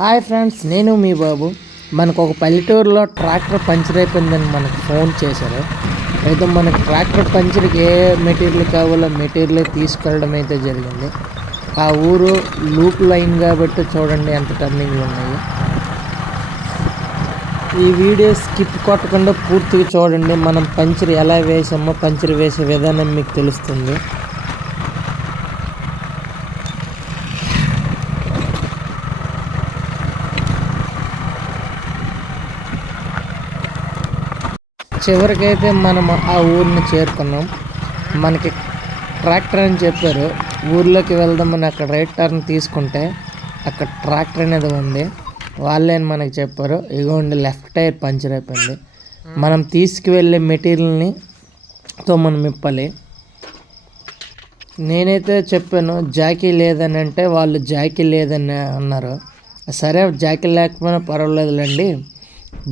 Hi friends, నేను మీ బాబు. మనకు ఒక పల్లెటూరులో ట్రాక్టర్ పంచర్ అయిపోయిందని మనకు ఫోన్ చేశారు. అయితే మనకు ట్రాక్టర్ పంచర్కి ఏ మెటీరియల్ కావాలో మెటీరియల్ తీసుకెళ్ళడం అయితే జరిగింది. ఆ ఊరు లూప్ లైన్ కాబట్టి చూడండి ఎంత టర్నింగ్లు ఉన్నాయి. ఈ వీడియో స్కిప్ కొట్టకుండా పూర్తిగా చూడండి. మనం పంచర్ ఎలా వేసామో పంచర్ వేసే విధానం మీకు తెలుస్తుంది. చివరికైతే మనం ఆ ఊరిని చేరుకున్నాం. మనకి ట్రాక్టర్ అని చెప్పారు. ఊర్లోకి వెళ్దామని అక్కడ రైట్ టర్న్ తీసుకుంటే అక్కడ ట్రాక్టర్ అనేది ఉంది. వాళ్ళే అని మనకి చెప్పారు. ఇగోండి లెఫ్ట్ టైర్ పంచర్ అయిపోయింది. మనం తీసుకువెళ్ళే మెటీరియల్ని మనం ఇప్పాలి. నేనైతే చెప్పాను జాకీ లేదని, అంటే వాళ్ళు జాకీ లేదని అన్నారు. సరే జాకీ లేకపోయినా పర్వాలేదులేండి,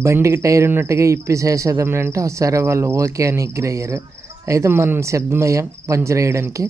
బండికి టైర్ ఉన్నట్టుగా ఇప్పిసేసేద్దామని అంటే సరే వాళ్ళు ఓకే అని అగ్రి అయ్యారు. అయితే మనం సిద్ధమయ్యాం పంచర్ వేయడానికి.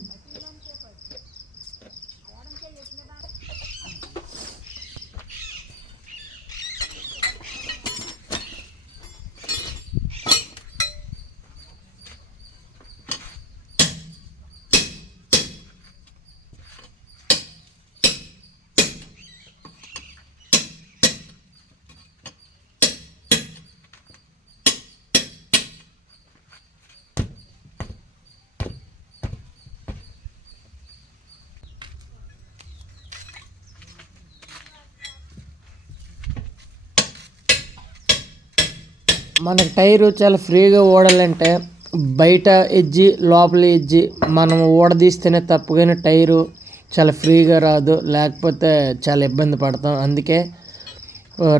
మనకు టైరు చాలా ఫ్రీగా ఓడాలంటే బయట ఎడ్జి లోపల ఎడ్జి మనం ఓడదీస్తేనే తప్పుగానే టైరు చాలా ఫ్రీగా రాదు, లేకపోతే చాలా ఇబ్బంది పడతాం. అందుకే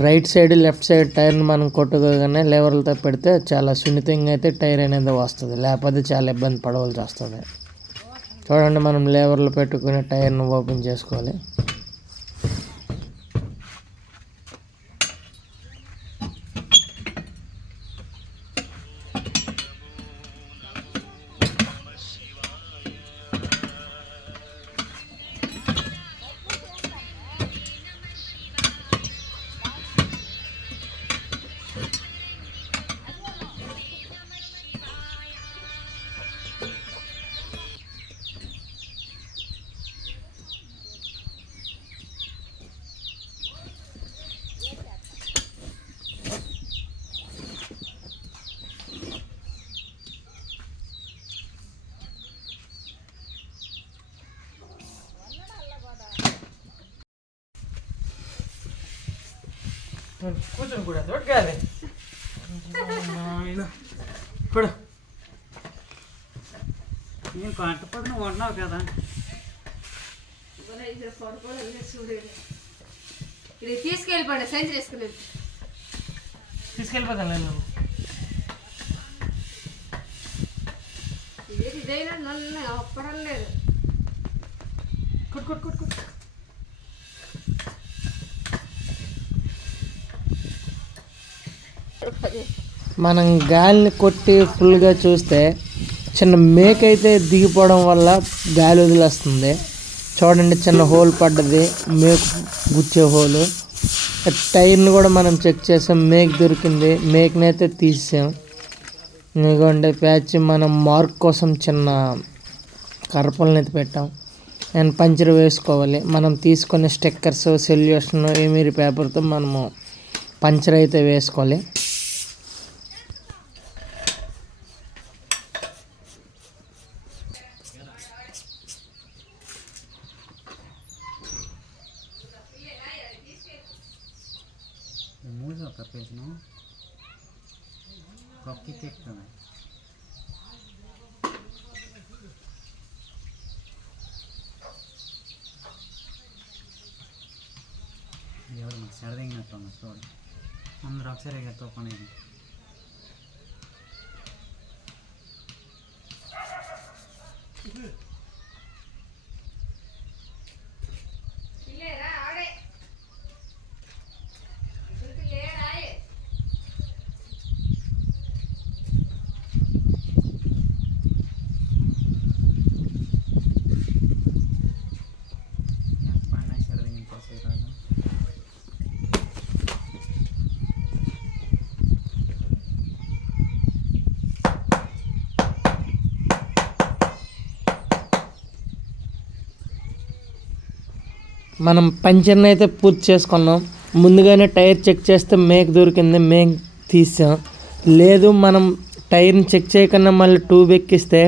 రైట్ సైడ్ లెఫ్ట్ సైడ్ టైర్ని మనం కొట్టుకోగానే లేవర్లతో పెడితే చాలా సున్నితంగా అయితే టైర్ అనేది వస్తుంది, లేకపోతే చాలా ఇబ్బంది పడవలసి వస్తుంది. చూడండి, మనం లేవర్లు పెట్టుకుని టైర్ను ఓపెన్ చేసుకోవాలి. కూర్చొని కూడా దొరకాలి ఇప్పుడు నేను కంటపడి నువ్వు ఉన్నావు కదా. ఇది తీసుకెళ్ళిపోండి, సెంచరీ వేసుకుని తీసుకెళ్ళిపోతాను నేను. ఇదైనా నన్ను ఒప్పడం లేదు. కొట్టు మనం గాలిని కొట్టి ఫుల్గా చూస్తే చిన్న మేక అయితే దిగిపోవడం వల్ల గాలి వదిలేస్తుంది. చూడండి, చిన్న హోల్ పడ్డది, మేకు గుచ్చే హోలు. టైర్ని కూడా మనం చెక్ చేసాం, మేక్ దొరికింది, మేక్ని అయితే తీసాం. ఇదిగోండి ప్యాచ్ మనం మార్క్ కోసం చిన్న కర్రపుల్ని అయితే పెట్టాం. అండ్ పంచర్ వేసుకోవాలి. మనం తీసుకునే స్టిక్కర్స్, సొల్యూషన్, ఏమీరి పేపర్తో మనము పంచర్ అయితే వేసుకోవాలి. మూజ కప్పేసిన కప్కి తెక్కుతాను. ఎవరు మాకు సరదింగినట్టు చూడు, అందరూ ఒకసారి ఎగతో పని. మనం పంచర్ని అయితే పూర్తి చేసుకున్నాం. ముందుగానే టైర్ చెక్ చేస్తే మేక్ దొరికింది, మేక్ తీసాం. లేదు మనం టైర్ని చెక్ చేయకుండా మళ్ళీ ట్యూబ్ ఎక్కిస్తే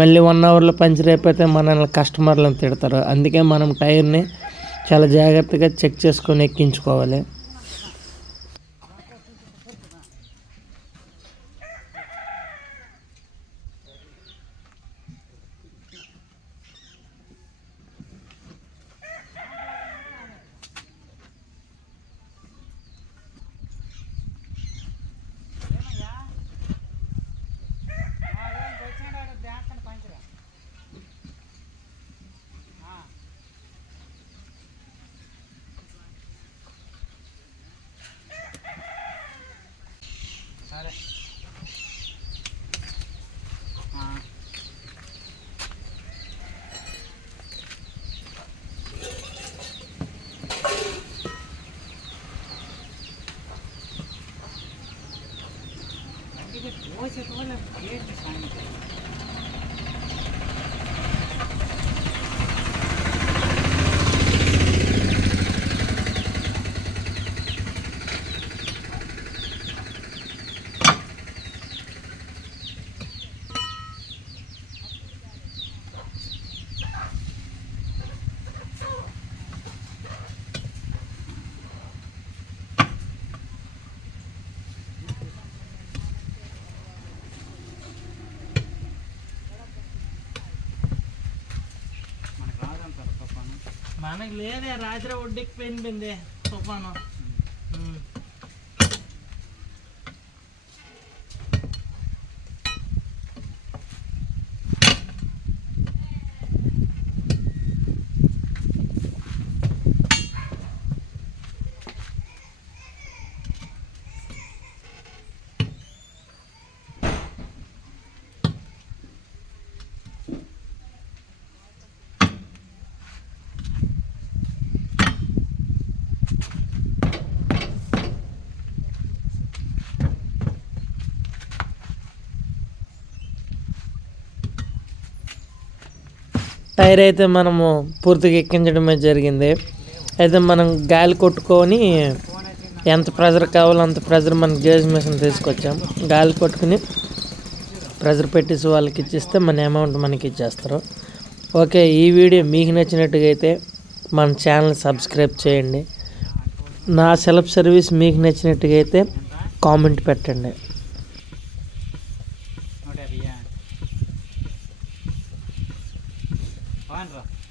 మళ్ళీ 1 అవర్లో పంచర్ అయిపోతే మనల్ని కస్టమర్లను తిడతారు. అందుకే మనం టైర్ని చాలా జాగ్రత్తగా చెక్ చేసుకొని ఎక్కించుకోవాలి. సరే మనకి లేదే, రాత్రి ఒడ్డెక్కిపోయింది తుఫాను. టైర్ అయితే మనము పూర్తిగా ఎక్కించడమే జరిగింది. అయితే మనం గాలి కొట్టుకొని ఎంత ప్రెజర్ కావాలో అంత ప్రెజర్ మన గేజ్ మిషన్ తీసుకొచ్చాం. గాలి కొట్టుకుని ప్రెజర్ పెట్టేసి వాళ్ళకి ఇచ్చిస్తే మన అమౌంట్ మనకి ఇచ్చేస్తారు. ఓకే, ఈ వీడియో మీకు నచ్చినట్టుగా అయితే మన ఛానల్ సబ్స్క్రైబ్ చేయండి. నా సెల్ఫ్ సర్వీస్ మీకు నచ్చినట్టుగా అయితే కామెంట్ పెట్టండి. 150